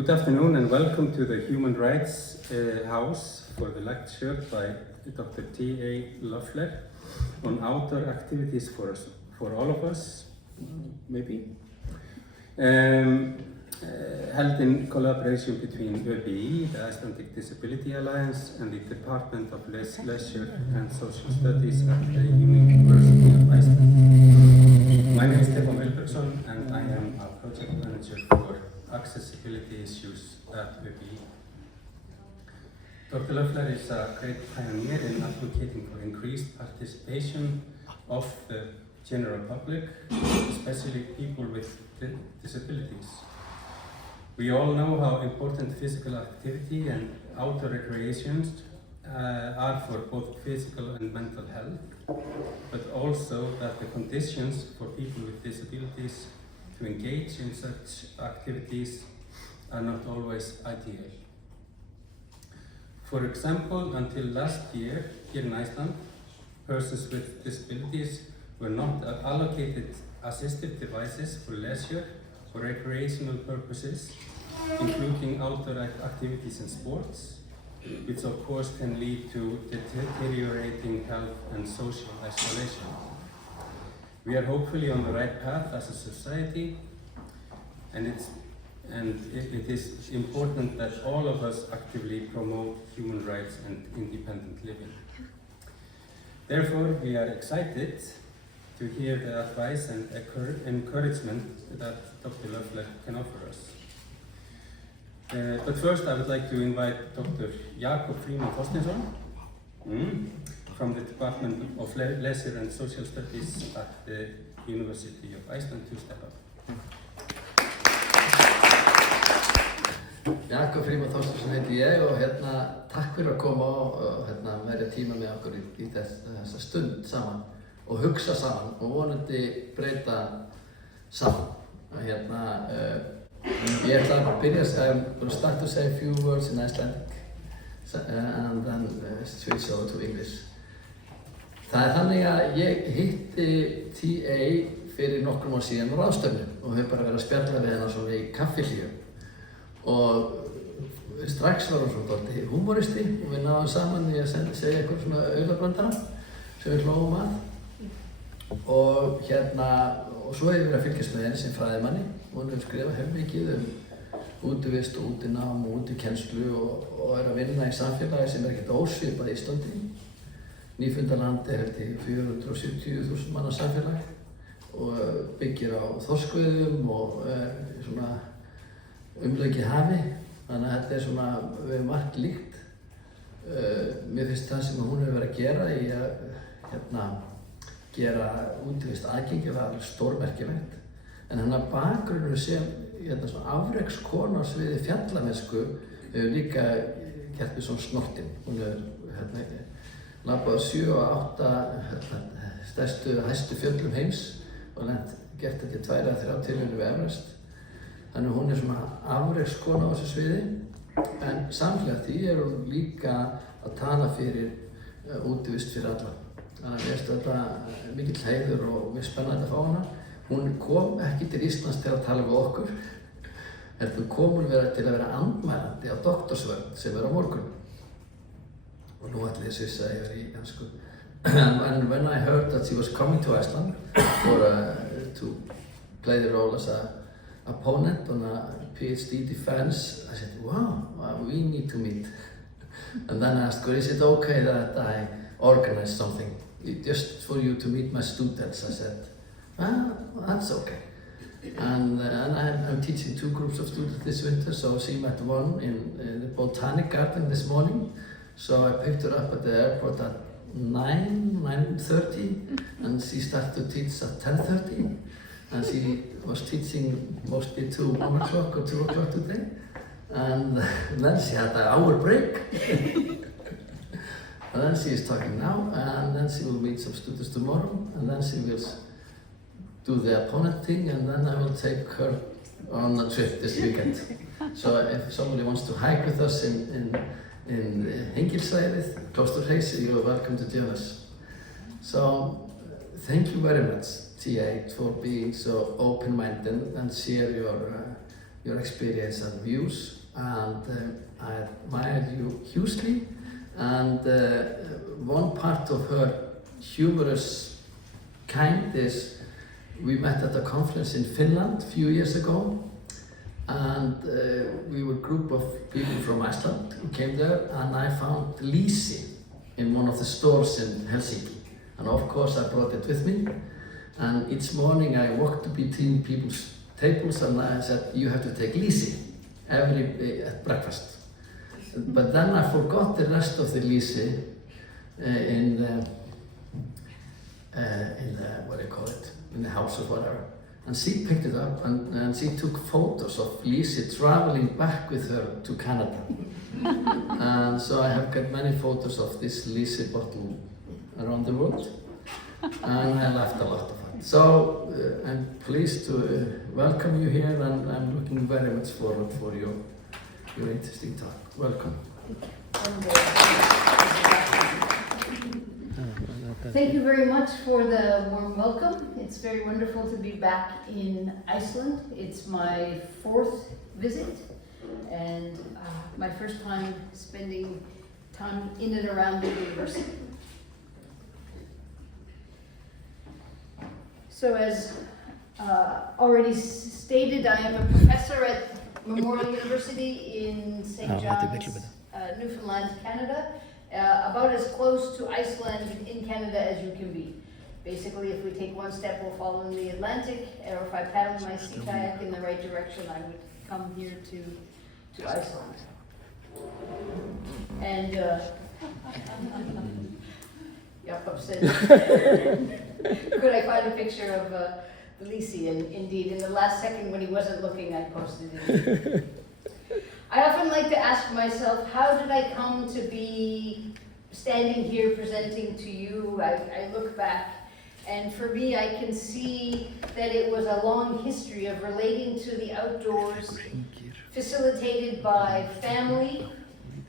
Good afternoon and welcome to the Human Rights House for the lecture by Dr. T.A. Loeffle on outdoor activities for all of us, maybe. Held in collaboration between ÖBI, the Icelandic Disability Alliance, and the Department of Leisure and Social Studies at the University of Iceland. My name is Stefán Vilbergsson and I am a project manager for accessibility issues at ÖBI. Dr. Loeffle is a great pioneer in advocating for increased participation of the general public, especially people with disabilities. We all know how important physical activity and outdoor recreations are for both physical and mental health, but also that the conditions for people with disabilities to engage in such activities are not always ideal. For example, until last year, here in Iceland, persons with disabilities were not allocated assistive devices for leisure or recreational purposes, including outdoor activities and sports, which of course can lead to deteriorating health and social isolation. We are hopefully on the right path as a society, and it is important that all of us actively promote human rights and independent living. Therefore, we are excited to hear the advice and encouragement that Dr. Loeffle can offer us. But first, I would like to invite Dr. Jakob Frímann Þorsteinsson from the Department of Leisure and Social Studies at the University of Iceland to step up. Jakob Frímann Þorsteinsson heiti ég og takk fyrir að koma og verja tíma með okkur í þessa stund saman og hugsa saman og vonandi breyta saman. Ég ætla að byrja I'm going to start to say a few words in Icelandic and then switch over to English. Það þannig að ég hitti T.A. fyrir nokkrum árum síðan á ráðstefnu og hef bara verið að spjalla við hennar svona í kaffihléu. Og strax var hún svona dálítið húmoristi og við náðum saman í að segja eitthvað svona aulabrandara sem við hlógum að. Og svo hef ég verið að fylgjast með henni sem fræðimanni og hún hefur skrifað heilmikið útivist og útinám og útikennslu og er að vinna í samfélagi sem ekkert ósvipað í Íslandi. Nýfundalandi held í 470.000 manna samfélag og byggir á þorskveiðum og svona umleikið hafi, þannig að þetta er svona við margt líkt. Mér finnst það sem hún hefur verið að gera í að gera útivist aðgengilega stórmerkilegt, en hennar bakgrunnur sem svona afrekskona á sviði fjallamennsku hefur líka gert mig svona snortinn. Hún hefur labbað 7 og 8 hæstu fjöllum heims og gert þetta í 2 eða 3 tilraunir við Everest. Þannig hún er svona afrekskona á þessu sviði, en samhliða því er hún líka að tala fyrir útivist fyrir alla. Þannig að mér finnst þetta mikill heiður og mjög spennandi að fá hana. Hún kom ekki til Íslands til að tala við okkur, heldur kom hún til að vera andmælandi á doktorsvörn sem er á morgun. Og nú ætli ég svissa yfir í ensku. And when I heard that she was coming to Iceland to play the role as an opponent on a PhD defense, I said, wow, we need to meet. And then I asked her, is it okay that I organize something just for you to meet my students? I said, well, that's okay. And I'm teaching 2 groups of students this winter, so she met one in the Botanic Garden this morning. So I picked her up at the airport at 9:30, and she started to teach at 10:30. And she was teaching mostly till 1 o'clock or 2 o'clock today. And then she had an hour break. And then she is talking now, and then she will meet some students tomorrow, and then she will do the opponent thing, and then I will take her on a trip this weekend. So if somebody wants to hike with us in Hengilsvæðið, close to Hreysi, you are welcome to join us. So thank you very much, T.A., for being so open-minded and share your your experience and views, and I admired you hugely. And one part of her humorous kind is we met at a conference in Finland a few years ago, and we were a group of people from Iceland who came there, and I found Lífið in one of the stores in Helsinki. And of course I brought it with me, and each morning I walked between people's tables and I said, you have to take Lífið at breakfast. But then I forgot the rest of the Lífið in the what do you call it, in the house or whatever. And she picked it up and she took photos of Lífið traveling back with her to Canada. And so I have got many photos of this Lífið bottle around the world, and I laughed a lot of it. So I'm pleased to welcome you here, and I'm looking very much forward for your interesting talk. Welcome. Thank you very much for the warm welcome. It's very wonderful to be back in Iceland. It's my 4th visit, and my first time spending time in and around the university. So as already stated, I am a professor at Memorial University in St. John's, Newfoundland, Canada. About as close to Iceland in Canada as you can be. Basically, if we take one step, we'll follow in the Atlantic, or if I paddle my sea kayak in the right direction, I would come here to Iceland. And Jakob said, could I find a picture of Lífið? And indeed, in the last second when he wasn't looking, I posted it. I often like to ask myself, how did I come to be standing here presenting to you? I look back, and for me, I can see that it was a long history of relating to the outdoors, facilitated by family,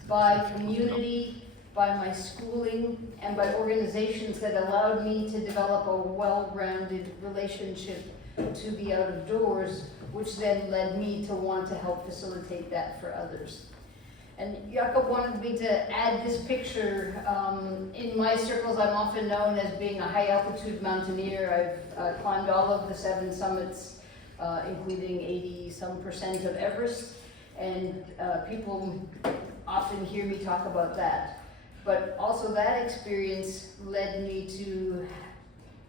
by community, by my schooling, and by organizations that allowed me to develop a well-rounded relationship to the out of doors, which then led me to want to help facilitate that for others. And Jakob wanted me to add this picture. In my circles, I'm often known as being a high-altitude mountaineer. I've climbed all of the 7 summits, including 80-some% of Everest, and people often hear me talk about that. But also that experience led me to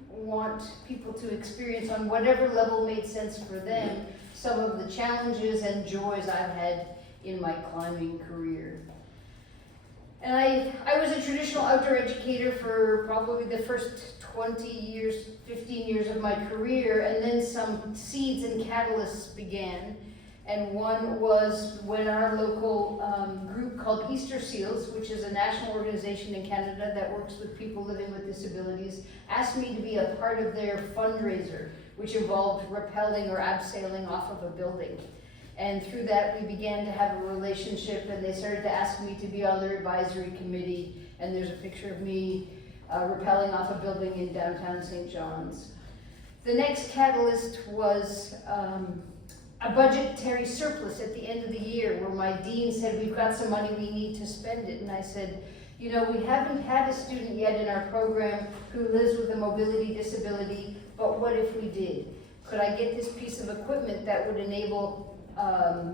want people to experience, on whatever level made sense for them, some of the challenges and joys I've had in my climbing career. And I was a traditional outdoor educator for probably the first 20 years, 15 years of my career, and then some seeds and catalysts began. And one was when our local group called Easter Seals, which is a national organization in Canada that works with people living with disabilities, asked me to be a part of their fundraiser, which involved rappelling or abseiling off of a building. And through that, we began to have a relationship, and they started to ask me to be on their advisory committee. And there's a picture of me rappelling off a building in downtown St. John's. The next catalyst was a budgetary surplus at the end of the year, where my dean said, we've got some money, we need to spend it. And I said, you know, we haven't had a student yet in our program who lives with a mobility disability, but what if we did? Could I get this piece of equipment that would enable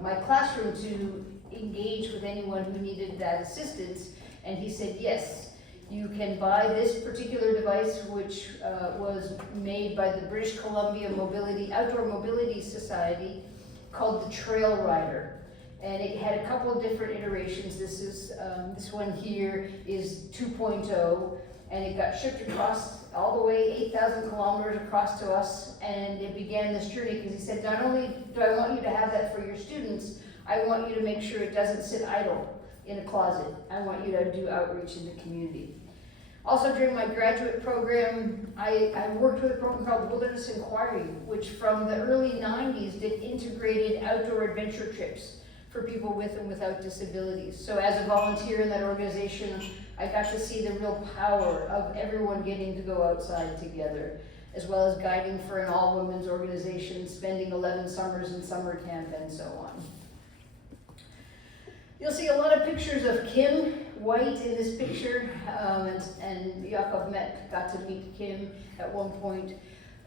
my classroom to engage with anyone who needed that assistance? And he said, yes, you can buy this particular device, which was made by the British Columbia Outdoor Mobility Society, called the Trail Rider. And it had a couple of different iterations. This one here is 2.0, and it got shipped across all the way 8,000 kilometers across to us, and it began this journey because he said, not only do I want you to have that for your students, I want you to make sure it doesn't sit idle in a closet. I want you to do outreach in the community. Also, during my graduate program, I worked with a program called Wilderness Inquiry, which from the early 90s did integrated outdoor adventure trips for people with and without disabilities. So as a volunteer in that organization, I got to see the real power of everyone getting to go outside together. as well as guiding for an all-women's organization, spending 11 summers in summer camp, and so on. You'll see a lot of pictures of Kim White in this picture, and Jakob got to meet Kim at one point.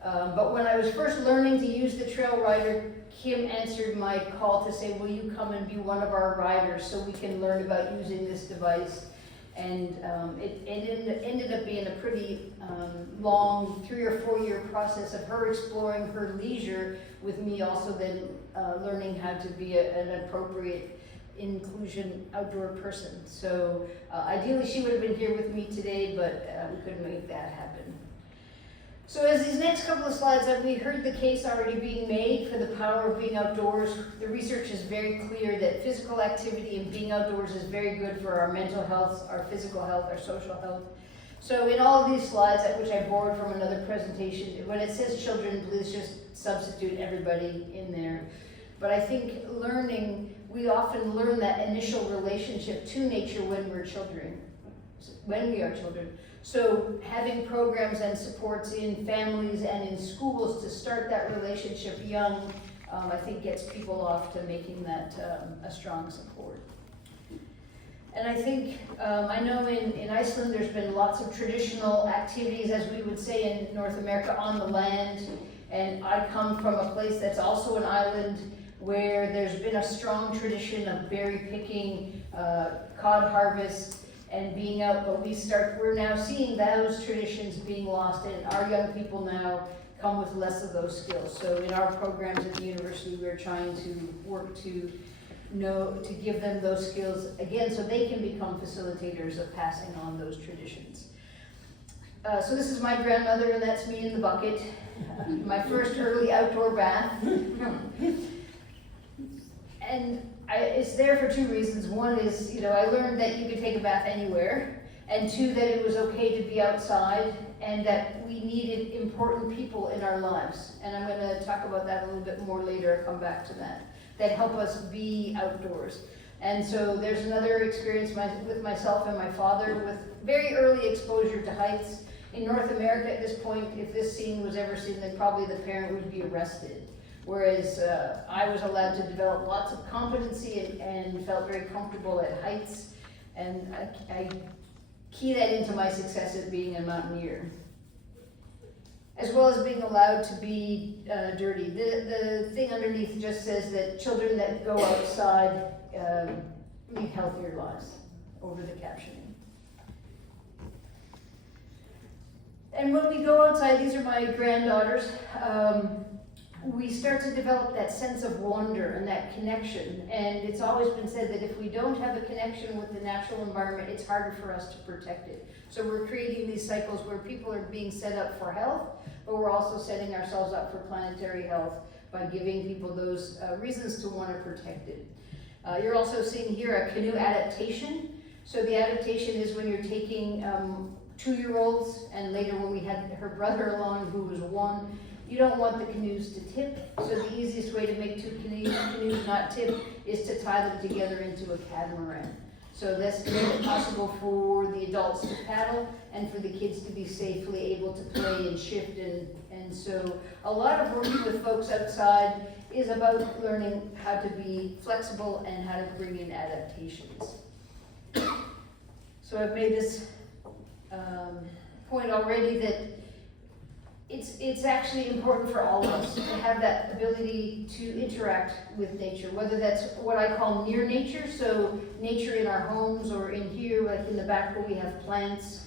But when I was first learning to use the Trail Rider, Kim answered my call to say, will you come and be one of our riders so we can learn about using this device? And it ended up being a pretty long 3 or 4 year process of her exploring her leisure, with me also then learning how to be an appropriate inclusion outdoor person. So ideally she would have been here with me today, but we couldn't make that happen. So as these next couple of slides, we heard the case already being made for the power of being outdoors. The research is very clear that physical activity and being outdoors is very good for our mental health, our physical health, our social health. So in all of these slides, which I borrowed from another presentation, when it says children, please just substitute everybody in there. But I think learning, we often learn that initial relationship to nature when we are children. So having programs and supports in families and in schools to start that relationship young, I think gets people off to making that a strong support. And I think, I know in Iceland there's been lots of traditional activities, as we would say in North America, on the land. And I come from a place that's also an island where there's been a strong tradition of berry picking, cod harvest, and being out, but we're now seeing those traditions being lost, and our young people now come with less of those skills. So in our programs at the university, we're trying to work to give them those skills again, so they can become facilitators of passing on those traditions. So this is my grandmother, and that's me in the bucket. My first early outdoor bath. And it's there for 2 reasons. One is, I learned that you could take a bath anywhere, and 2, that it was okay to be outside, and that we needed important people in our lives. And I'm going to talk about that a little bit more later, come back to that help us be outdoors. And so there's another experience with myself and my father with very early exposure to heights. In North America at this point, if this scene was ever seen, then probably the parent would be arrested. Whereas I was allowed to develop lots of competency and felt very comfortable at heights, and I key that into my success at being a mountaineer. As well as being allowed to be dirty. The thing underneath just says that children that go outside lead healthier lives, over the captioning. And when we go outside, these are my granddaughters, we start to develop that sense of wonder and that connection. And it's always been said that if we don't have a connection with the natural environment, it's harder for us to protect it. So we're creating these cycles where people are being set up for health, but we're also setting ourselves up for planetary health by giving people those reasons to want to protect it. You're also seeing here a canoe adaptation. So the adaptation is when you're taking 2-year-olds, and later when we had her brother along who was 1, you don't want the canoes to tip, so the easiest way to make 2 canoes not tip is to tie them together into a catamaran. So this makes it possible for the adults to paddle and for the kids to be safely able to play and shift. And so a lot of working with folks outside is about learning how to be flexible and how to bring in adaptations. So I've made this point already that it's actually important for all of us to have that ability to interact with nature, whether that's what I call near nature, so nature in our homes or in here, like in the back where we have plants,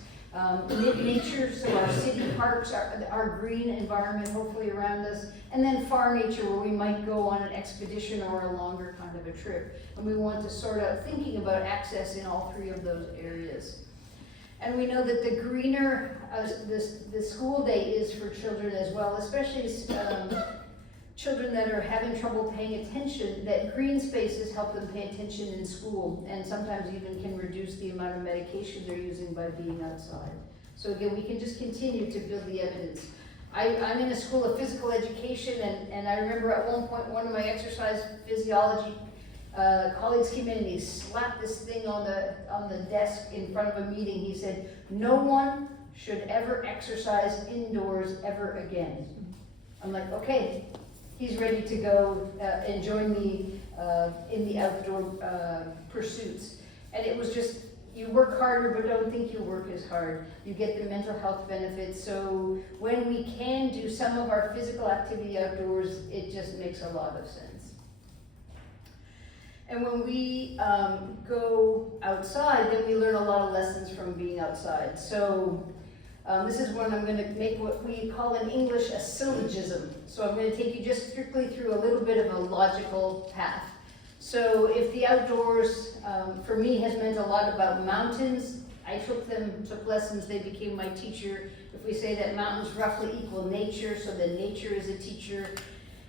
mid-nature, so our city parks, our green environment hopefully around us, and then far nature where we might go on an expedition or a longer kind of a trip. And we want to sort out thinking about access in all 3 of those areas. And we know that the greener the school day is for children as well, especially children that are having trouble paying attention, that green spaces help them pay attention in school, and sometimes even can reduce the amount of medication they're using by being outside. So again, we can just continue to build the evidence. I'm in a school of physical education, and I remember at one point one of my exercise physiology colleagues came in and he slapped this thing on the desk in front of a meeting. He said, "No one should ever exercise indoors ever again. I'm like, okay, he's ready to go and join me in the outdoor pursuits. And it was just, you work harder, but don't think your work is hard. You get the mental health benefits. So when we can do some of our physical activity outdoors, it just makes a lot of sense. And when we go outside, then we learn a lot of lessons from being outside. So this is when I'm going to make what we call in English a syllogism. So I'm going to take you just strictly through a little bit of a logical path. So if the outdoors for me has meant a lot about mountains, I took lessons, they became my teacher. If we say that mountains roughly equal nature, so then nature is a teacher.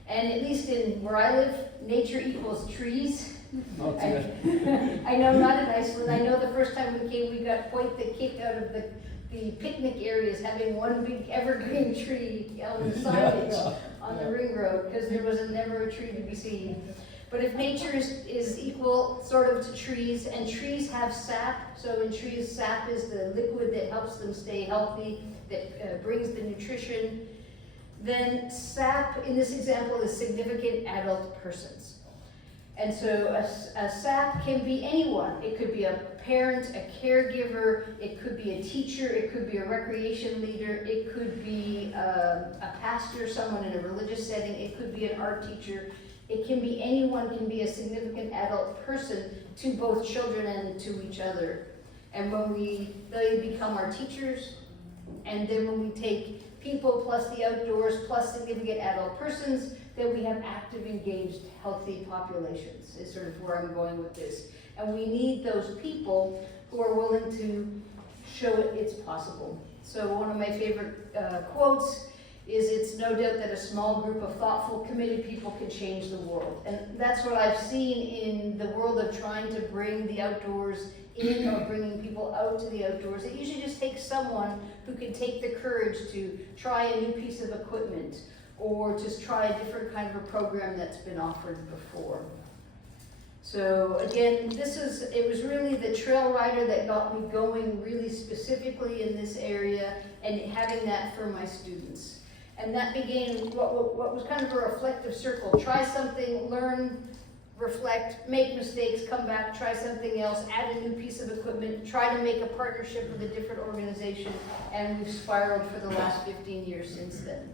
And at least in where I live, nature equals trees. I know not in Iceland. I know the first time we came, we got quite the kick out of the picnic areas having one big evergreen tree on the signage on the ring road, because there was never a tree to be seen. But if nature is equal sort of to trees, and trees have sap, so in trees sap is the liquid that helps them stay healthy, that brings the nutrition, then sap in this example is significant adult persons. And so a SAP can be anyone. It could be a parent, a caregiver, it could be a teacher, it could be a recreation leader, it could be a pastor, someone in a religious setting, it could be an art teacher. It can be anyone, can be a significant adult person to both children and to each other. And when they become our teachers, and then when we take people plus the outdoors plus significant adult persons, then we have active, engaged, healthy populations, is sort of where I'm going with this. And we need those people who are willing to show it's possible. So one of my favorite quotes is, "It's no doubt that a small group of thoughtful, committed people can change the world." And that's what I've seen in the world of trying to bring the outdoors in or bringing people out to the outdoors. It usually just takes someone who can take the courage to try a new piece of equipment, or just try a different kind of a program that's been offered before. So again, it was really the trail rider that got me going really specifically in this area, and having that for my students. And that began what was kind of a reflective circle. Try something, learn, reflect, make mistakes, come back, try something else, add a new piece of equipment, try to make a partnership with a different organization, and we've spiraled for the last 15 years since then.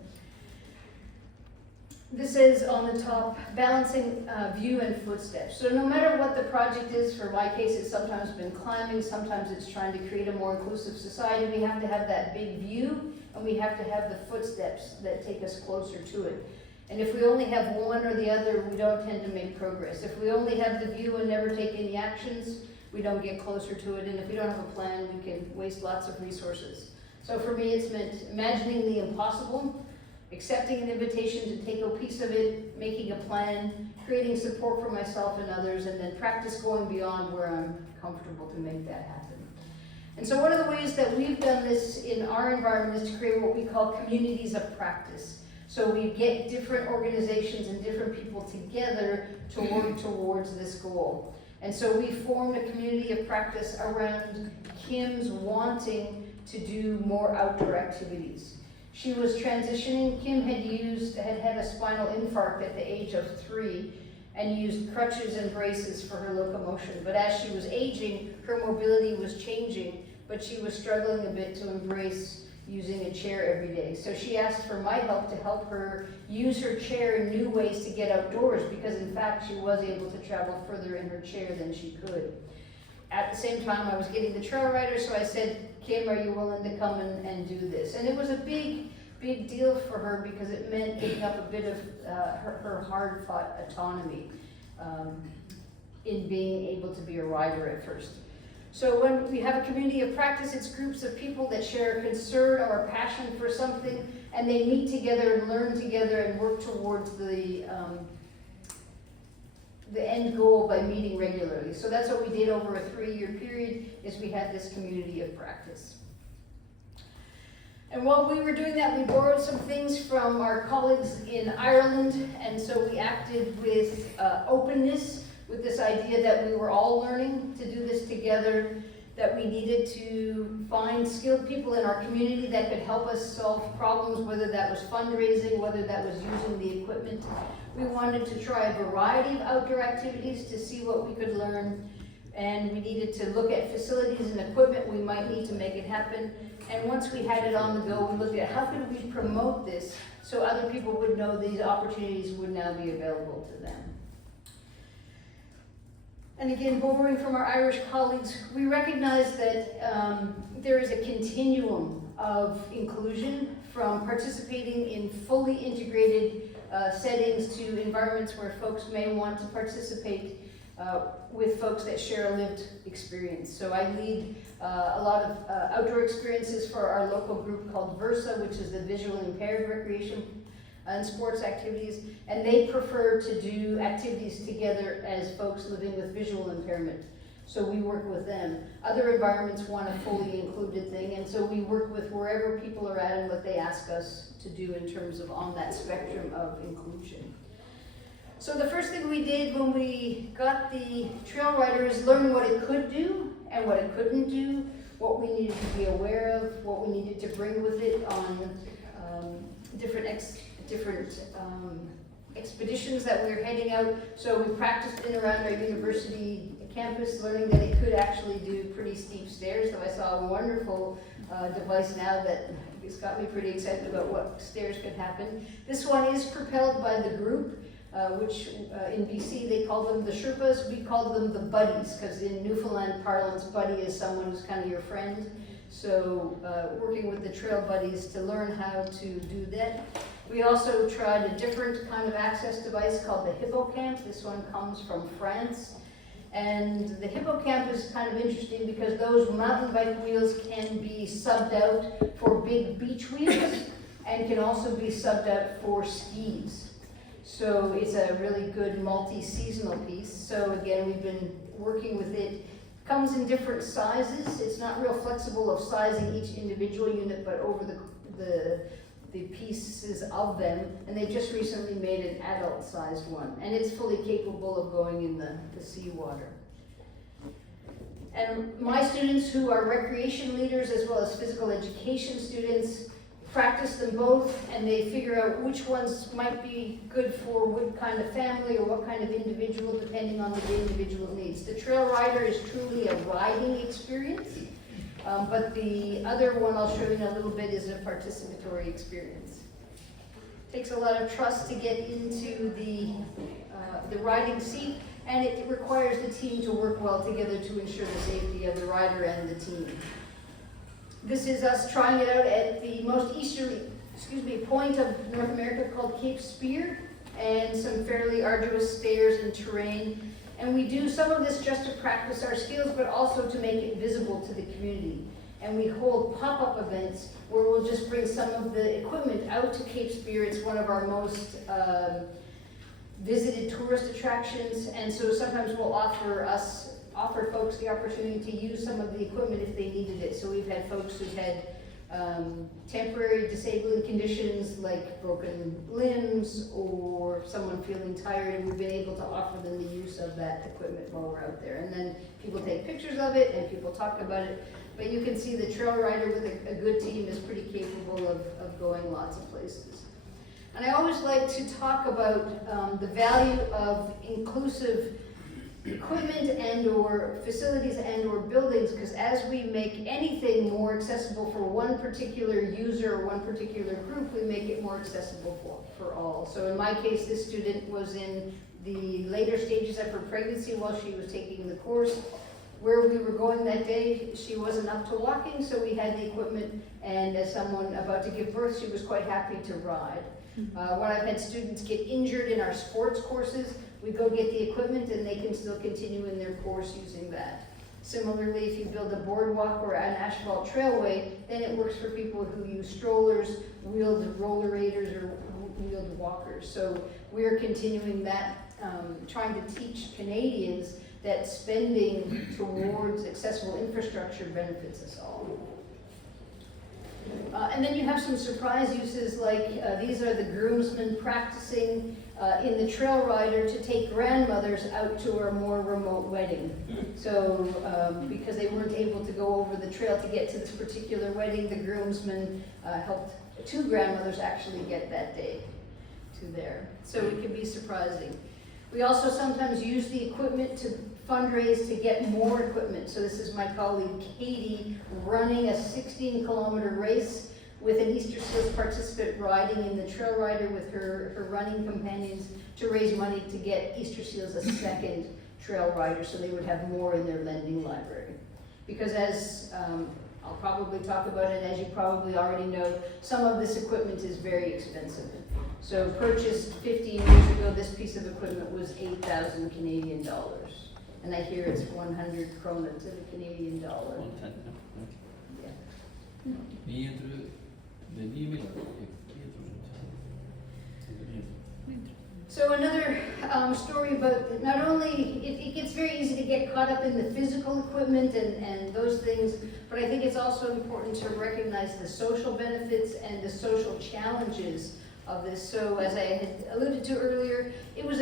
This is on the top, balancing view and footsteps. So no matter what the project is, for my case it's sometimes been climbing, sometimes it's trying to create a more inclusive society, we have to have that big view, and we have to have the footsteps that take us closer to it. And if we only have one or the other, we don't tend to make progress. If we only have the view and never take any actions, we don't get closer to it. And if we don't have a plan, we can waste lots of resources. So for me, it's meant imagining the impossible, accepting an invitation to take a piece of it, making a plan, creating support for myself and others, and then practice going beyond where I'm comfortable to make that happen. And so one of the ways that we've done this in our environment is to create what we call communities of practice. So we get different organizations and different people together to work towards this goal. And so we formed a community of practice around Kim's wanting to do more outdoor activities. She was transitioning. Kim had had a spinal infarct at the age of 3 and used crutches and braces for her locomotion. But as she was aging, her mobility was changing, but she was struggling a bit to embrace using a chair every day. So she asked for my help to help her use her chair in new ways to get outdoors, because in fact she was able to travel further in her chair than she could. At the same time, I was getting the trail rider, so I said, "Kim, are you willing to come and do this?" And it was a big deal for her, because it meant giving up a bit of her hard-fought autonomy in being able to be a rider at first. So when we have a community of practice, it's groups of people that share a concern or a passion for something, and they meet together and learn together and work towards the end goal by meeting regularly. So that's what we did over a 3-year period, is we had this community of practice. And while we were doing that, we borrowed some things from our colleagues in Ireland, and so we acted with openness, with this idea that we were all learning to do this together, that we needed to find skilled people in our community that could help us solve problems, whether that was fundraising, whether that was using the equipment. We wanted to try a variety of outdoor activities to see what we could learn, and we needed to look at facilities and equipment we might need to make it happen. And once we had it on the go, we looked at how could we promote this so other people would know these opportunities would now be available to them. And again, borrowing from our Irish colleagues, we recognize that there is a continuum of inclusion, from participating in fully integrated settings to environments where folks may want to participate with folks that share a lived experience. So I lead a lot of outdoor experiences for our local group called VERSA, which is the Visually Impaired Recreation and Sports Activities, and they prefer to do activities together as folks living with visual impairment. So we work with them. Other environments want a fully included thing, and so we work with wherever people are at and what they ask us to do in terms of on that spectrum of inclusion. So the first thing we did when we got the trail rider is learn what it could do and what it couldn't do, what we needed to be aware of, what we needed to bring with it on different expeditions that we were heading out. So we practiced in around our university campus, learning that it could actually do pretty steep stairs. So I saw a wonderful device now that it's got me pretty excited about what stairs could happen. This one is propelled by the group, which in BC they call them the Sherpas. We call them the buddies, because in Newfoundland parlance, buddy is someone who's kind of your friend. So working with the trail buddies to learn how to do that. We also tried a different kind of access device called the Hippocamp. This one comes from France. And the Hippocamp is kind of interesting because those mountain bike wheels can be subbed out for big beach wheels and can also be subbed out for skis. So it's a really good multi-seasonal piece. So again, we've been working with it. Comes in different sizes. It's not real flexible of sizing each individual unit, but over the pieces of them, and they just recently made an adult-sized one, and it's fully capable of going in the seawater. And my students, who are recreation leaders as well as physical education students, practice them both, and they figure out which ones might be good for what kind of family or what kind of individual, depending on the individual needs. The trail rider is truly a riding experience. But the other one I'll show you in a little bit is a participatory experience. It takes a lot of trust to get into the riding seat, and it requires the team to work well together to ensure the safety of the rider and the team. This is us trying it out at the most easterly point of North America called Cape Spear, and some fairly arduous stairs and terrain. And we do some of this just to practice our skills, but also to make it visible to the community. And we hold pop-up events where we'll just bring some of the equipment out to Cape Spear. It's one of our most visited tourist attractions. And so sometimes we'll offer folks the opportunity to use some of the equipment if they needed it. So we've had folks who've had temporary disabling conditions like broken limbs or someone feeling tired, and we've been able to offer them the use of that equipment while we're out there. And then people take pictures of it and people talk about it. But you can see the trail rider with a good team is pretty capable of going lots of places. And I always like to talk about the value of inclusive equipment and or facilities and or buildings, because as we make anything more accessible for one particular user or one particular group, we make it more accessible for all. So in my case, this student was in the later stages of her pregnancy while she was taking the course. Where we were going that day, she wasn't up to walking, so we had the equipment, and as someone about to give birth, she was quite happy to ride. When I've had students get injured in our sports courses, we go get the equipment and they can still continue in their course using that. Similarly, if you build a boardwalk or an asphalt trailway, then it works for people who use strollers, wheeled rollerators, or wheeled walkers. So we're continuing that, trying to teach Canadians that spending towards accessible infrastructure benefits us all. And then you have some surprise uses like these are the groomsmen practicing in the trail rider to take grandmothers out to a more remote wedding. So because they weren't able to go over the trail to get to this particular wedding, the groomsmen helped 2 grandmothers actually get that day to there. So it can be surprising. We also sometimes use the equipment to fundraise to get more equipment. So this is my colleague Katie running a 16-kilometer race with an Easter Seals participant riding in the trail rider with her running companions to raise money to get Easter Seals a second trail rider so they would have more in their lending library. Because as I'll probably talk about it, as you probably already know, some of this equipment is very expensive. So purchased 15 years ago, this piece of equipment was 8,000 Canadian dollars. And I hear it's 100 krona to the Canadian dollar. Yeah. So another story about not only, it gets very easy to get caught up in the physical equipment and those things, but I think it's also important to recognize the social benefits and the social challenges of this. So as I had alluded to earlier, it was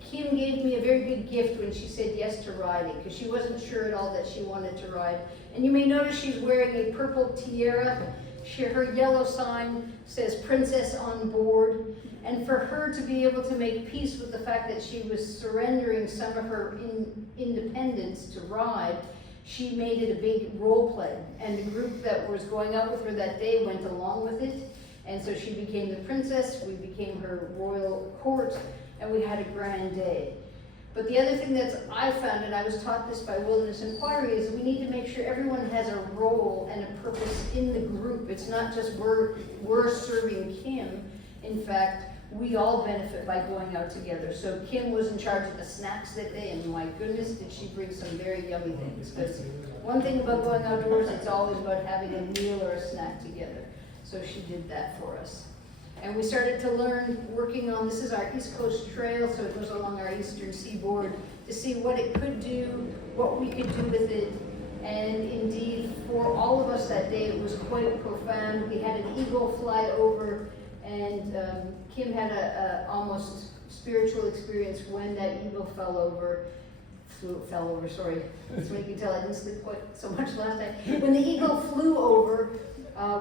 Kim gave me a very good gift when she said yes to riding, because she wasn't sure at all that she wanted to ride. And you may notice she's wearing a purple tiara. Her yellow sign says Princess on Board. And for her to be able to make peace with the fact that she was surrendering some of her independence to ride, she made it a big role play. And the group that was going out with her that day went along with it. And so she became the princess, we became her royal court, and we had a grand day. But the other thing that I found, and I was taught this by Wilderness Inquiry, is we need to make sure everyone has a role and a purpose in the group. It's not just we're serving Kim. In fact, we all benefit by going out together. So Kim was in charge of the snacks that day, and my goodness, did she bring some very yummy things. Because one thing about going outdoors, it's always about having a meal or a snack together. So she did that for us. And we started to learn, working on, this is our East Coast Trail, so it goes along our eastern seaboard, to see what it could do, what we could do with it. And indeed, for all of us that day, it was quite profound. We had an eagle fly over, and Kim had a almost spiritual experience when that eagle fell over. Sorry. That's when you can tell I didn't sleep quite so much last night. When the eagle flew over,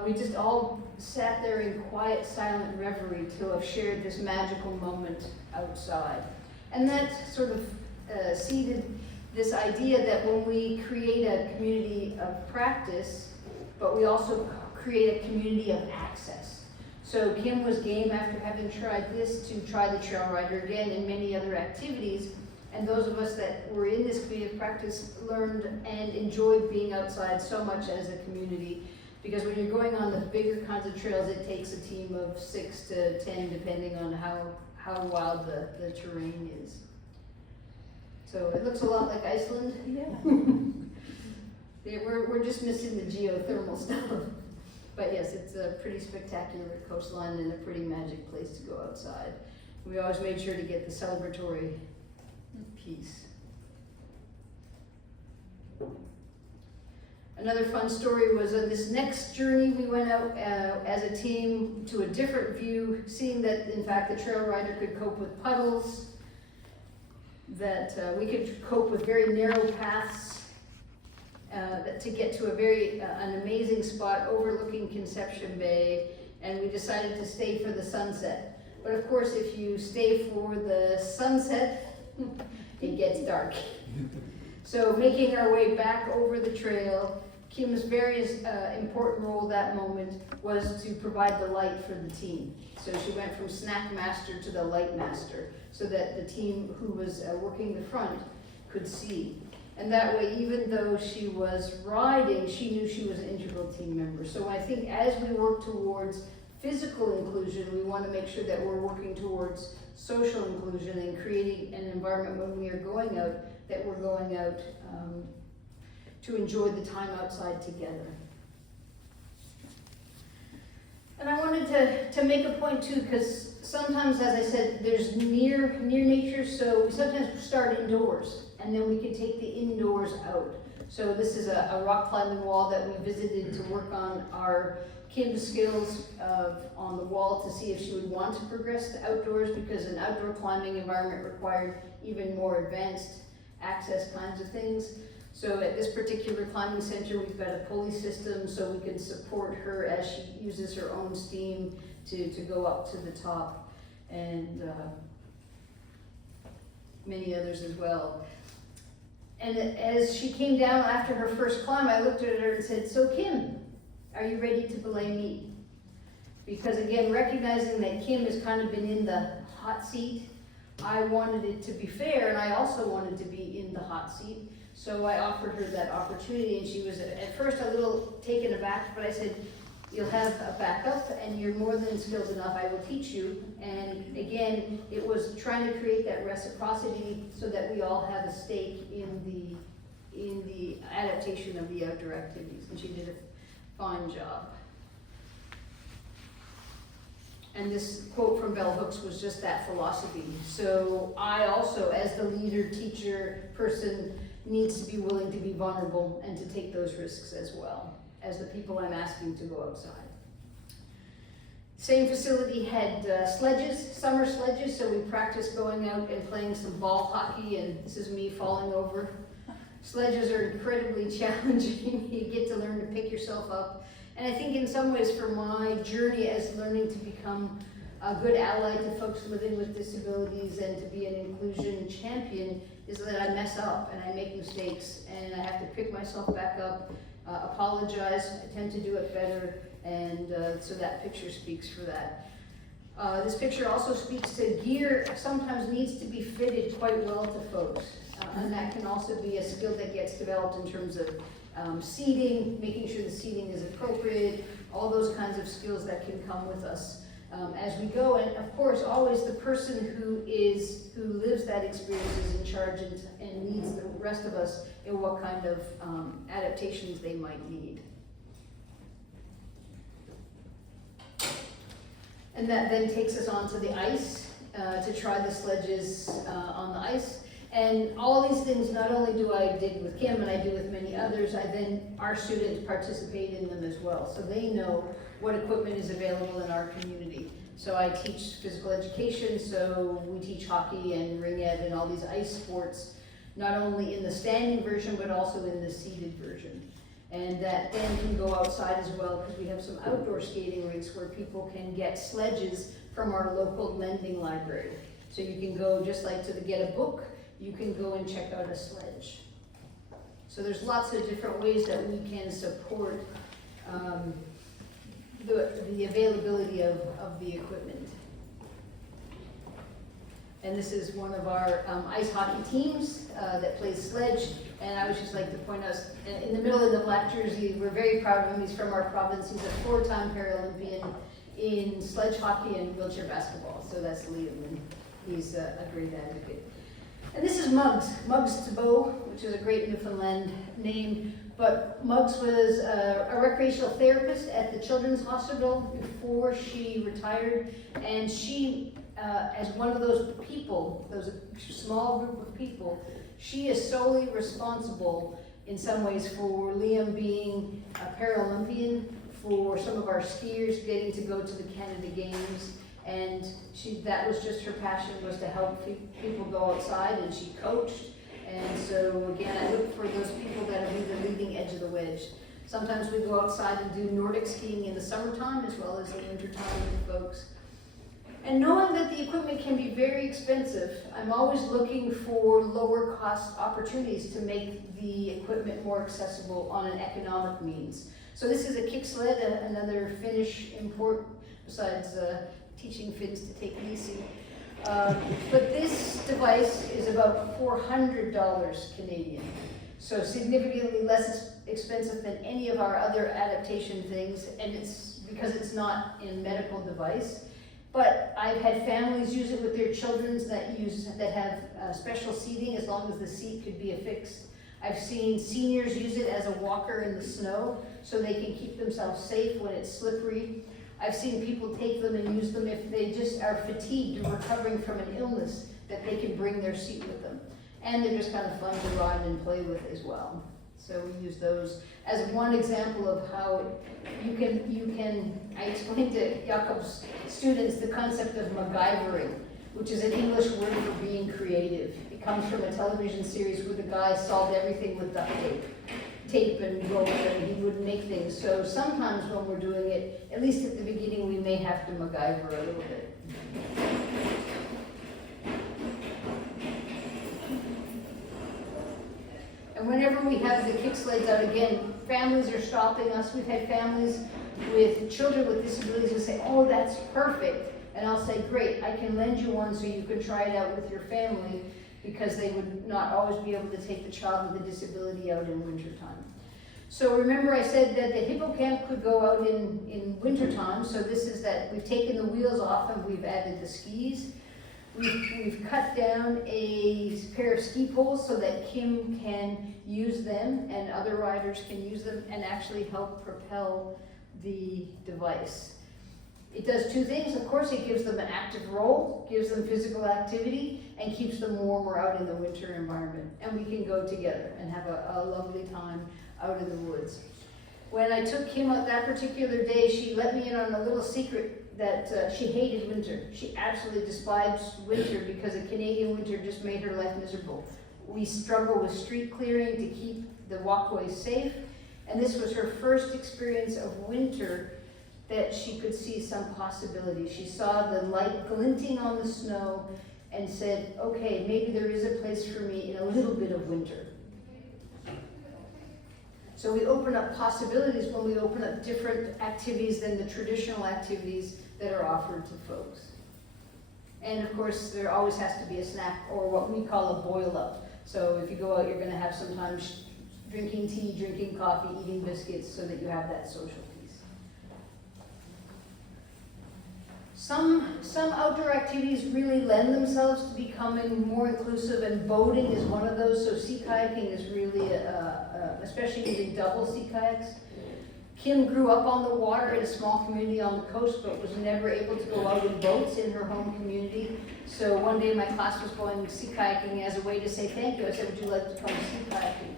we just all sat there in quiet, silent reverie to have shared this magical moment outside. And that sort of seeded this idea that when we create a community of practice, but we also create a community of access. So Kim was game after having tried this to try the trail rider again and many other activities. And those of us that were in this community of practice learned and enjoyed being outside so much as a community. Because when you're going on the bigger kinds of trails, it takes a team of 6 to 10, depending on how wild the terrain is. So it looks a lot like Iceland. Yeah. We're just missing the geothermal stuff. But yes, it's a pretty spectacular coastline and a pretty magic place to go outside. We always made sure to get the celebratory piece. Another fun story was on this next journey, we went out as a team to a different view, seeing that in fact the trail rider could cope with puddles, that we could cope with very narrow paths, to get to an amazing spot overlooking Conception Bay, and we decided to stay for the sunset. But of course, if you stay for the sunset, it gets dark. So making our way back over the trail, Kim's very important role that moment was to provide the light for the team. So she went from snack master to the light master, so that the team who was working the front could see. And that way, even though she was riding, she knew she was an integral team member. So I think as we work towards physical inclusion, we want to make sure that we're working towards social inclusion and creating an environment when we are going out, that we're going out to enjoy the time outside together. And I wanted to make a point too, because sometimes, as I said, there's near nature, so we sometimes start indoors, and then we can take the indoors out. So this is a rock climbing wall that we visited to work on our Kim's skills on the wall to see if she would want to progress to outdoors, because an outdoor climbing environment required even more advanced access kinds of things. So at this particular climbing center, we've got a pulley system so we can support her as she uses her own steam to go up to the top, and many others as well. And as she came down after her first climb, I looked at her and said, "So Kim, are you ready to belay me?" Because again, recognizing that Kim has kind of been in the hot seat, I wanted it to be fair, and I also wanted to be in the hot seat. So I offered her that opportunity, and she was at first a little taken aback, but I said, "You'll have a backup, and you're more than skilled enough. I will teach you." And again, it was trying to create that reciprocity so that we all have a stake in the adaptation of the outdoor activities, and she did a fine job. And this quote from Bell Hooks was just that philosophy. So I also, as the leader, teacher, person, needs to be willing to be vulnerable and to take those risks as well as the people I'm asking to go outside. Same facility had sledges, summer sledges, so we practiced going out and playing some ball hockey, and this is me falling over. Sledges are incredibly challenging. You get to learn to pick yourself up. And I think in some ways for my journey as learning to become a good ally to folks living with disabilities and to be an inclusion champion is that I mess up and I make mistakes, and I have to pick myself back up, apologize, attempt to do it better, and so that picture speaks for that. This picture also speaks to gear sometimes needs to be fitted quite well to folks, and that can also be a skill that gets developed in terms of seating, making sure the seating is appropriate, all those kinds of skills that can come with us as we go. And of course, always the person who lives that experience is in charge and leads the rest of us in what kind of adaptations they might need. And that then takes us on to the ice, to try the sledges on the ice. And all these things, not only do I did with Kim and I do with many others, our students participate in them as well. So they know what equipment is available in our community. So I teach physical education, so we teach hockey and ring ed and all these ice sports, not only in the standing version, but also in the seated version. And that then can go outside as well, because we have some outdoor skating rinks where people can get sledges from our local lending library. So you can go, just like to get a book, you can go and check out a sledge. So there's lots of different ways that we can support the availability of the equipment. And this is one of our ice hockey teams that plays sledge. And I would just like to point out, in the middle of the black jersey, we're very proud of him. He's from our province. He's a 4-time Paralympian in sledge hockey and wheelchair basketball. So that's Liam, and he's a great advocate. And this is Muggs Tebow, which is a great Newfoundland name. But Muggs was a recreational therapist at the Children's Hospital before she retired. And she, as one of those people, those small group of people, she is solely responsible in some ways for Liam being a Paralympian, for some of our skiers getting to go to the Canada Games. And that was just her passion, was to help people go outside, and she coached. And so again, I look for those people that are the leading edge of the wedge. Sometimes we go outside and do Nordic skiing in the summertime as well as the wintertime with folks. And knowing that the equipment can be very expensive, I'm always looking for lower cost opportunities to make the equipment more accessible on an economic means. So this is a kick sled, another Finnish import, besides teaching Finns to take it easy. But this device is about $400 Canadian. So significantly less expensive than any of our other adaptation things, and it's because it's not a medical device. But I've had families use it with their children that have special seating, as long as the seat could be affixed. I've seen seniors use it as a walker in the snow so they can keep themselves safe when it's slippery. I've seen people take them and use them if they just are fatigued or recovering from an illness, that they can bring their seat with them. And they're just kind of fun to ride and play with as well. So we use those as one example of how you can, I explained to Jakob's students the concept of MacGyvering, which is an English word for being creative. It comes from a television series where the guy solved everything with duct tape and rope, and he would make things. So sometimes when we're doing it, at least at the beginning, we may have to MacGyver a little bit. And whenever we have the kick sleds out again, families are stopping us. We've had families with children with disabilities who say, oh, that's perfect. And I'll say, great, I can lend you one so you can try it out with your family, because they would not always be able to take the child with a disability out in wintertime. So remember I said that the hippocamp could go out in wintertime, so this is that we've taken the wheels off and we've added the skis. We've cut down a pair of ski poles so that Kim can use them and other riders can use them and actually help propel the device. It does two things. Of course, it gives them an active role, gives them physical activity, and keeps them warmer out in the winter environment. And we can go together and have a lovely time out in the woods. When I took Kim out that particular day, she let me in on a little secret that she hated winter. She absolutely despised winter because a Canadian winter just made her life miserable. We struggle with street clearing to keep the walkways safe, and this was her first experience of winter that she could see some possibility. She saw the light glinting on the snow and said, okay, maybe there is a place for me in a little bit of winter. So we open up possibilities when we open up different activities than the traditional activities that are offered to folks. And of course, there always has to be a snack or what we call a boil up. So if you go out, you're gonna have sometimes drinking tea, drinking coffee, eating biscuits so that you have that social piece. Some outdoor activities really lend themselves to becoming more inclusive, and boating is one of those. So sea kayaking is really, especially using double sea kayaks. Kim grew up on the water in a small community on the coast, but was never able to go out in boats in her home community. So one day my class was going sea kayaking as a way to say thank you. I said, would you like to come sea kayaking?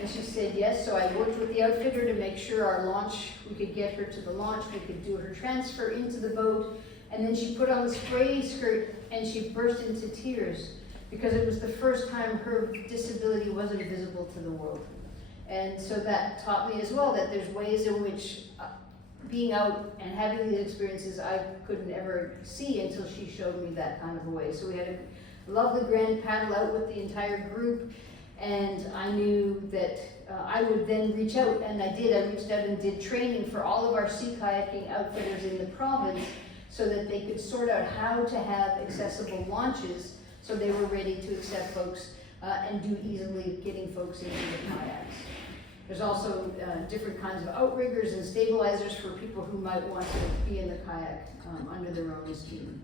And she said yes, so I worked with the outfitter to make sure our launch, we could get her to the launch, we could do her transfer into the boat, and then she put on the spray skirt and she burst into tears because it was the first time her disability wasn't visible to the world. And so that taught me as well that there's ways in which being out and having these experiences I couldn't ever see until she showed me that kind of a way. So we had a lovely grand paddle out with the entire group. And I knew that I would then reach out, and I did. I reached out and did training for all of our sea kayaking outfitters in the province so that they could sort out how to have accessible launches so they were ready to accept folks and do easily getting folks into the kayaks. There's also different kinds of outriggers and stabilizers for people who might want to be in the kayak under their own steam.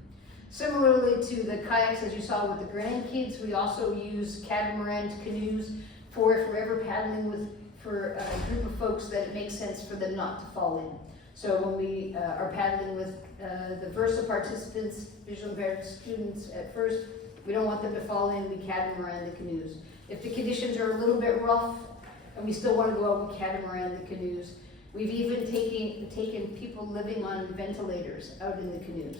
Similarly to the kayaks, as you saw with the grandkids, we also use catamaran canoes for if we're ever paddling for a group of folks that it makes sense for them not to fall in. So when we are paddling with the Versa participants, visually impaired students at first, we don't want them to fall in, we catamaran the canoes. If the conditions are a little bit rough and we still want to go out and catamaran the canoes, we've even taken people living on ventilators out in the canoes.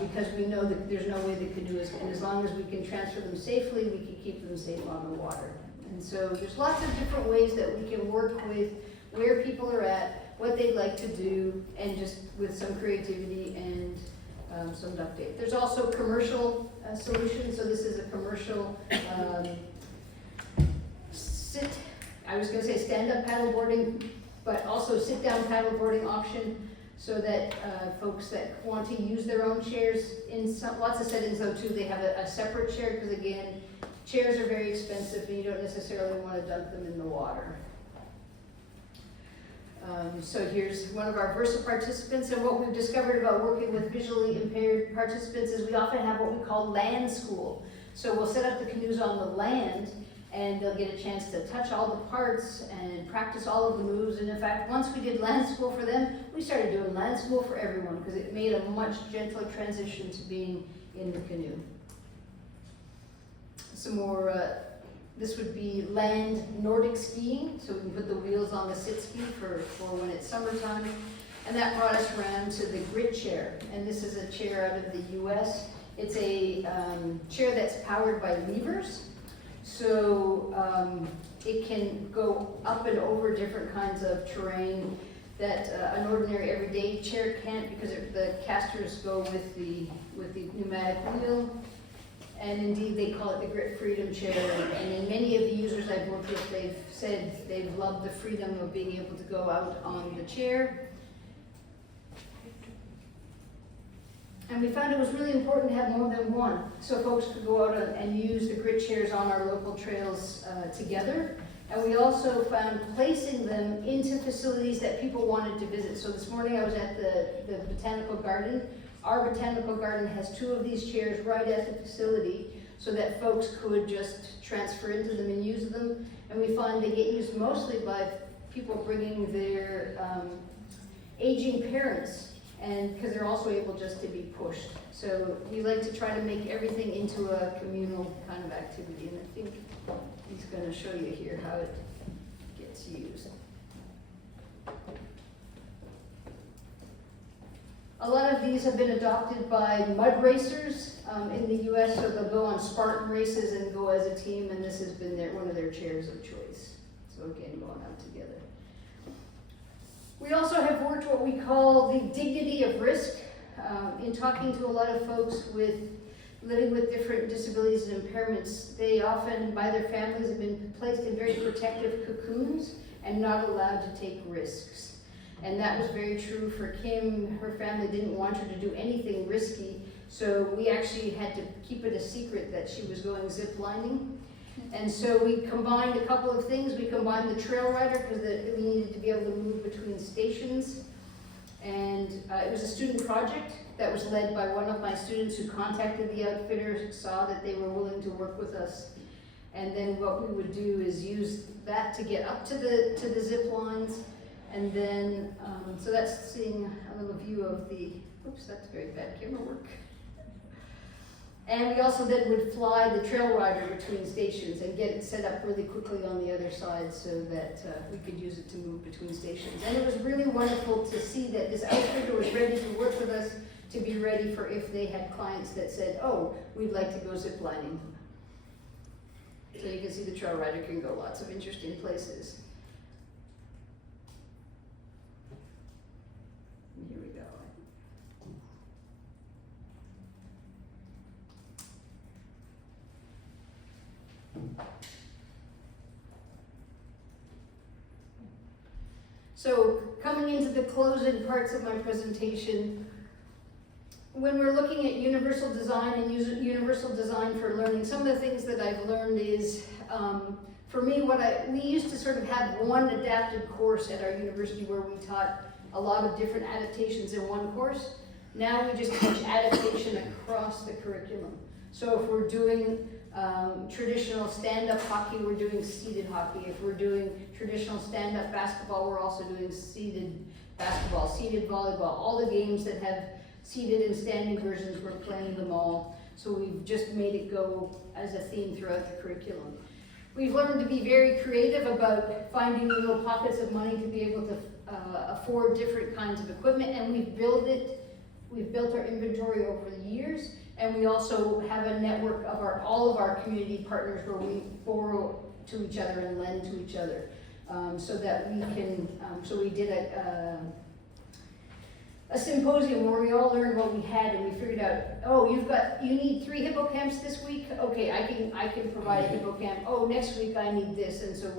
Because we know that there's no way the canoe is, and as long as we can transfer them safely, we can keep them safe on the water. And so there's lots of different ways that we can work with where people are at, what they'd like to do, and just with some creativity and some duct tape. There's also commercial solutions. So this is a commercial stand-up paddleboarding, but also sit-down paddleboarding option. So that folks that want to use their own chairs, in lots of settings though too, they have a separate chair because again, chairs are very expensive and you don't necessarily want to dump them in the water. So here's one of our Versa participants, and what we've discovered about working with visually impaired participants is we often have what we call land school. So we'll set up the canoes on the land and they'll get a chance to touch all the parts and practice all of the moves. And in fact, once we did land school for them, we started doing land school for everyone because it made a much gentler transition to being in the canoe. Some more This would be land Nordic skiing, so we can put the wheels on the sit ski for when it's summertime. And that brought us around to the grit chair. And this is a chair out of the US. It's a chair that's powered by levers. So it can go up and over different kinds of terrain that an ordinary everyday chair can't, because the casters go with the pneumatic wheel. And indeed, they call it the Grit Freedom Chair. And in many of the users I've worked with, they've said they've loved the freedom of being able to go out on the chair. And we found it was really important to have more than one, so folks could go out and use the grit chairs on our local trails together. And we also found placing them into facilities that people wanted to visit. So this morning I was at the botanical garden. Our botanical garden has 2 of these chairs right at the facility so that folks could just transfer into them and use them. And we find they get used mostly by people bringing their aging parents, and because they're also able just to be pushed. So we like to try to make everything into a communal kind of activity, and I think he's going to show you here how it gets used. A lot of these have been adopted by mud racers in the US, so they'll go on Spartan races and go as a team, and this has been one of their chairs of choice. So again, going out together. We also have worked what we call the dignity of risk. In talking to a lot of folks living with different disabilities and impairments, they often, by their families, have been placed in very protective cocoons and not allowed to take risks. And that was very true for Kim. Her family didn't want her to do anything risky, so we actually had to keep it a secret that she was going zip lining. And so we combined a couple of things. We combined the trail rider because we needed to be able to move between stations. And it was a student project that was led by one of my students who contacted the outfitter, saw that they were willing to work with us. And then what we would do is use that to get up to the zip lines. And then, so that's seeing a little view of the, oops, that's very bad camera work. And we also then would fly the trail rider between stations and get it set up really quickly on the other side so that we could use it to move between stations. And it was really wonderful to see that this outfitter was ready to work with us, to be ready for if they had clients that said, oh, we'd like to go zip lining. So you can see the trail rider can go lots of interesting places. And here we go. So coming into the closing parts of my presentation, when we're looking at universal design and universal design for learning, some of the things that I've learned is, for me, we used to sort of have one adapted course at our university where we taught a lot of different adaptations in one course. Now we just teach adaptation across the curriculum. So if we're doing traditional stand-up hockey, we're doing seated hockey. If we're doing traditional stand-up basketball, we're also doing seated basketball, seated volleyball. All the games that have seated and standing versions, we're playing them all. So we've just made it go as a theme throughout the curriculum. We've learned to be very creative about finding little pockets of money to be able to afford different kinds of equipment, and we've built our inventory over the years. And we also have a network of all of our community partners where we borrow to each other and lend to each other, so that we can. So we did a symposium where we all learned what we had, and we figured out, oh, you need 3 hippocamps this week. Okay, I can provide a hippocamp. Oh, next week I need this, and so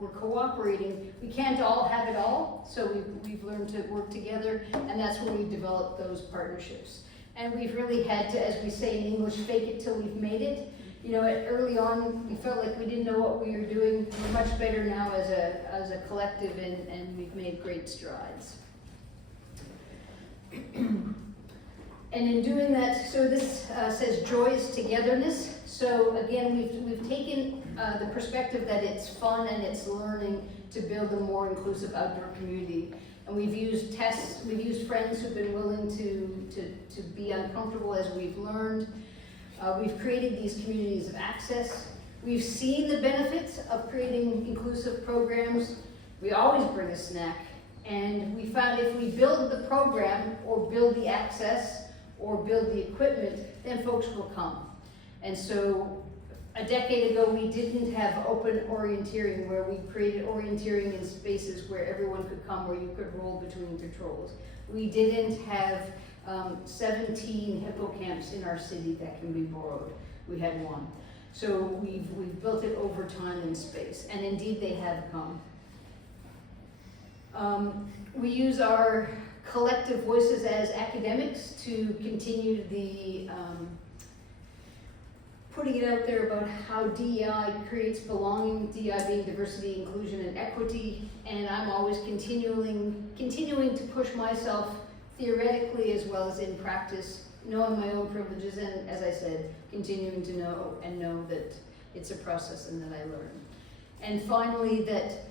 we're cooperating. We can't all have it all, so we've learned to work together, and that's when we developed those partnerships. And we've really had to, as we say in English, fake it till we've made it. You know, early on, we felt like we didn't know what we were doing. We're much better now as a collective, and we've made great strides. And in doing that, so this says joy is togetherness. So again, we've taken the perspective that it's fun and it's learning to build a more inclusive outdoor community. And we've used tests, we've used friends who've been willing to be uncomfortable as we've learned. We've created these communities of access. We've seen the benefits of creating inclusive programs. We always bring a snack, and we found if we build the program or build the access or build the equipment, then folks will come. And so a decade ago, we didn't have open orienteering, where we created orienteering in spaces where everyone could come, where you could roll between patrols. We didn't have 17 hippocamps in our city that can be borrowed. We had one. So we've built it over time and space, and indeed they have come. We use our collective voices as academics to continue the putting it out there about how DEI creates belonging, DEI being diversity, inclusion, and equity, and I'm always continuing to push myself theoretically as well as in practice, knowing my own privileges, and as I said, continuing to know that it's a process and that I learn. And finally, that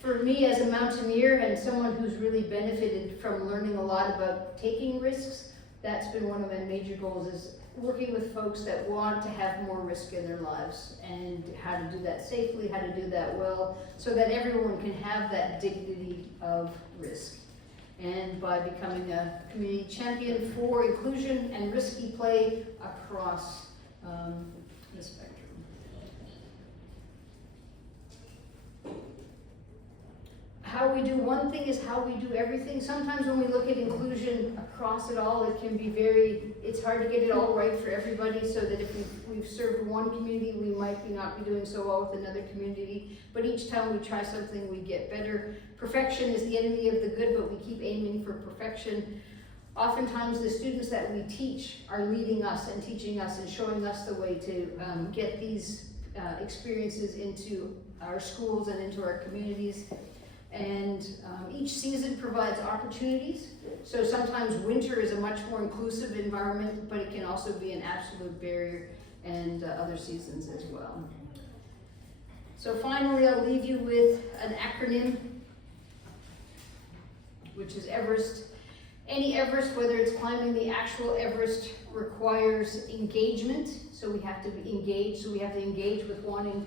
for me as a mountaineer and someone who's really benefited from learning a lot about taking risks, that's been one of my major goals, is working with folks that want to have more risk in their lives, and how to do that safely, how to do that well, so that everyone can have that dignity of risk. And by becoming a community champion for inclusion and risky play across the spectrum. How we do one thing is how we do everything. Sometimes when we look at inclusion across it all, it can be it's hard to get it all right for everybody, so that if we've served one community, we might not be doing so well with another community. But each time we try something, we get better. Perfection is the enemy of the good, but we keep aiming for perfection. Oftentimes the students that we teach are leading us and teaching us and showing us the way to get these experiences into our schools and into our communities. And each season provides opportunities. So sometimes winter is a much more inclusive environment, but it can also be an absolute barrier, and other seasons as well. So finally, I'll leave you with an acronym, which is Everest. Any Everest, whether it's climbing the actual Everest, requires engagement. So we have to be engaged. So we have to engage with wanting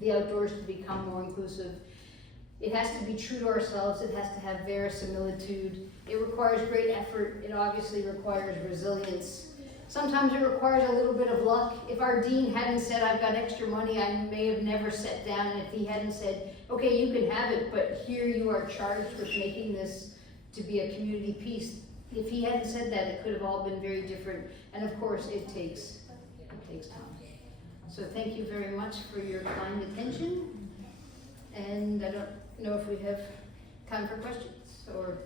the outdoors to become more inclusive. It has to be true to ourselves. It has to have verisimilitude. It requires great effort. It obviously requires resilience. Sometimes it requires a little bit of luck. If our dean hadn't said, I've got extra money, I may have never sat down. And if he hadn't said, okay, you can have it, but here you are charged with making this to be a community piece. If he hadn't said that, it could have all been very different. And of course, it takes time. So thank you very much for your kind attention. And I don't know if we have time for questions or...